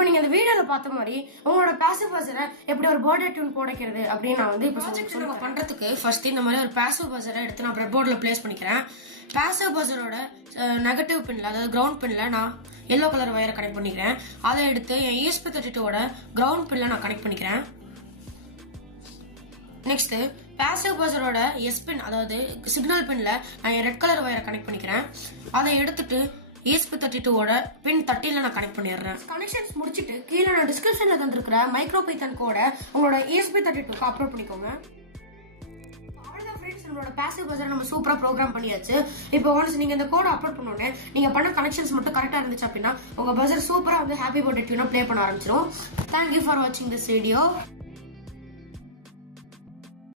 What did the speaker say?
இப்போ நீங்க இந்த வீடியோல பார்த்த மாதிரி உங்களோட பாசிவ் பஸரை எப்படி ஒரு பர்த்டே டியூன் போடைக்கிறது அப்படின்னு நான் வந்து இப்போ ப்ராஜெக்ட் பண்றதுக்கு ஃபர்ஸ்ட் இந்த மாதிரி ஒரு பாசிவ் பஸரை எடுத்து நான் பிரெட் போர்டில் பிளேஸ் பண்ணிக்கிறேன். பாசிவ் பஸரோட நெகட்டிவ் பின்ல, அதாவது கிரவுண்ட் பின்ல நான் எல்லோ கலர் வயரை கனெக்ட் பண்ணிக்கிறேன். அதை எடுத்து என் ESP32 கிரவுண்ட் பின்ல நான் கனெக்ட் பண்ணிக்கிறேன். நெக்ஸ்ட் பாசிவ் பஸரோட எஸ் பின், அதாவது சிக்னல் பின்ல நான் என் ரெட் கலர் வயரை கனெக்ட் பண்ணிக்கிறேன். அதை எடுத்துட்டு ESP32 பின் 13ல நான் கனெக்ட் பண்ணிடுறேன். கனெக்ஷன்ஸ் முடிச்சிட்டு கீழே நான் டிஸ்கிரிப்ஷன்ல தந்திருக்கிற மைக்ரோ பைத்தன் கோட உங்களோட ESP32 அப்லோட் பண்ணிக்கோங்க. அவ்வளவுதான் ஃப்ரெண்ட்ஸ், நம்மளோட பாசிவ் பஸர் நம்ம சூப்பரா ப்ரோக்ராம் பண்ணியாச்சு. இப்போ ஒன்ஸ் நீங்க இந்த கோட அப்லோட் பண்ணோன்னே நீங்க பண்ண கனெக்ஷன்ஸ் மட்டும் கரெக்டா இருந்துச்சு அப்படின்னா உங்க பஸர் சூப்பரா வந்து ஹாப்பி பர்த்டே டியூனா ப்ளே பண்ண ஆரம்பிச்சிடும். தேங்க்யூ ஃபார் வாட்சிங் திஸ் வீடியோ.